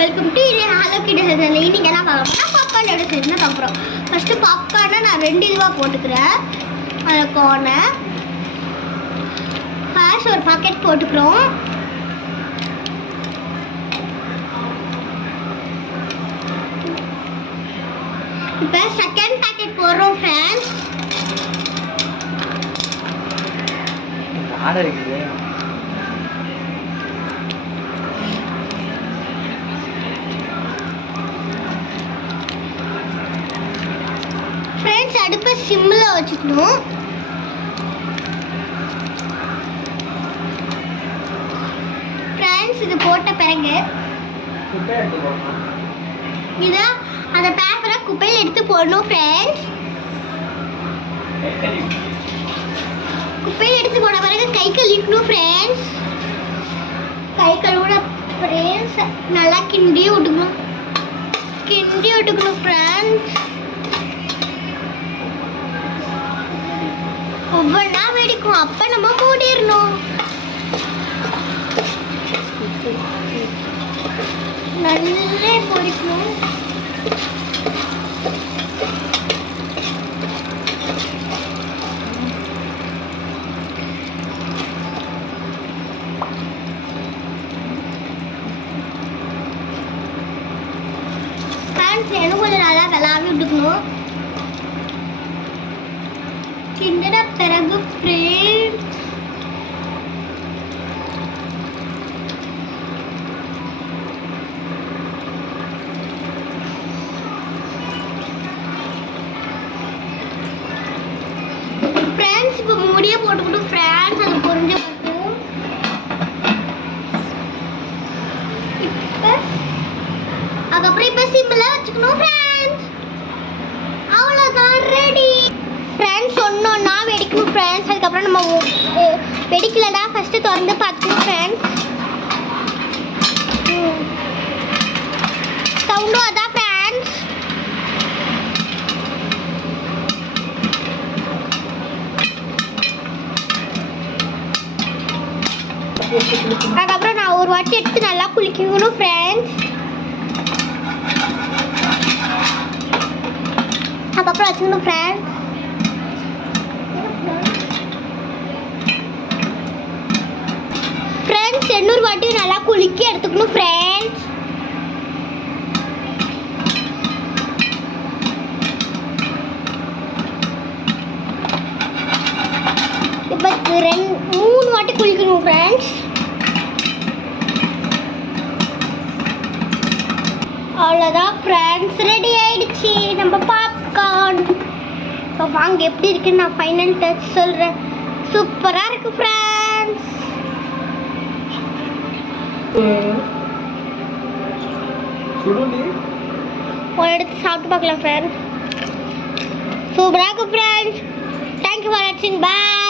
Welcome to hello kids channel. இன்னைக்கு என்ன பார்க்க போறோம்னா பாப்கார்ன் எப்படி செய்யணும்னு பார்க்குறோம். ஃபர்ஸ்ட் பாப்கார்னை நான் 2 இதுவா போட்டுக்கிறேன். அதில் கார்னை ஃபர்ஸ்ட் ஒரு பாக்கெட் போட்டுக்கிறோம். இப்போ செகண்ட் பாக்கெட் போடுறோம் ஃப்ரெண்ட்ஸ். ஆர்டர் இருக்குது. ஃப்ரெண்ட்ஸ் அடுப்பை சிம்மில் வச்சுக்கணும். ஃப்ரெண்ட்ஸ் இது போட்ட பிறகு இதை அந்த பேப்பரை குப்பையில் எடுத்து போடணும் ஃப்ரெண்ட்ஸ். குப்பையில் எடுத்து போன பிறகு கை கழுவிக்கணும் ஃப்ரெண்ட்ஸ். கை கழுவுன ஃப்ரெண்ட்ஸ் நல்லா கிண்டி விட்டுக்கணும் ஃப்ரெண்ட்ஸ். ஒவ்வொன்றா வெடிக்கும், அப்போ நம்ம மூடிடணும். நல்லா பொரிக்கணும். எனக்கு கொஞ்சம் நல்லா விளாவி விட்டுக்கணும். கிண்டின பிறகு ஃப்ரெண்ட்ஸ் இப்போ மூடியே போட்டுக்கிட்டு ஃப்ரெண்ட்ஸ் அது பொரிஞ்ச மட்டும். அதுக்கப்புறம் இப்போ சிம்மில் வச்சுக்கணும் ஃப்ரெண்ட்ஸ். அவ்வளோதான், ரெடி ஃப்ரெண்ட்ஸ். ஒன்றா வெடிக்கணும் ஃப்ரெண்ட்ஸ். அதுக்கப்புறம் நம்ம வெடிக்கலடா ஃபஸ்ட்டு திறந்து பார்த்துக்கணும் ஃப்ரெண்ட்ஸ். சவுண்டும் அதான் ஃப்ரெண்ட்ஸ். அதுக்கப்புறம் நான் ஒரு வாட்டி எடுத்து நல்லா குளிக்கணும் ஃப்ரெண்ட்ஸ். அதுக்கப்புறம் வச்சுக்கணும் ஃப்ரெண்ட்ஸ். ஃப்ரெண்ட்ஸ் 800 வாட்டி நல்லா குளிக்கி எடுத்துக்கணும் ஃப்ரெண்ட்ஸ். இப்போ 3 வாட்டி குளிக்கணும் ஃப்ரெண்ட்ஸ். அவ்வளோதான் ஃப்ரெண்ட்ஸ், ரெடி ஆயிடுச்சு நம்ம பாப்கார்ன். இப்போ வாங்க எப்படி இருக்குன்னு நான் ஃபைனல் டச் சொல்கிறேன். சூப்பராக இருக்கு ஃப்ரெண்ட்ஸ். ஒரு எடுத்து சாப்பிட்டு பார்க்கலாம் ஃப்ரெண்ட்ஸ். சூப்பராக இருக்கு ஃப்ரெண்ட்ஸ். தேங்க்யூ ஃபார் வாட்சிங். பாய்.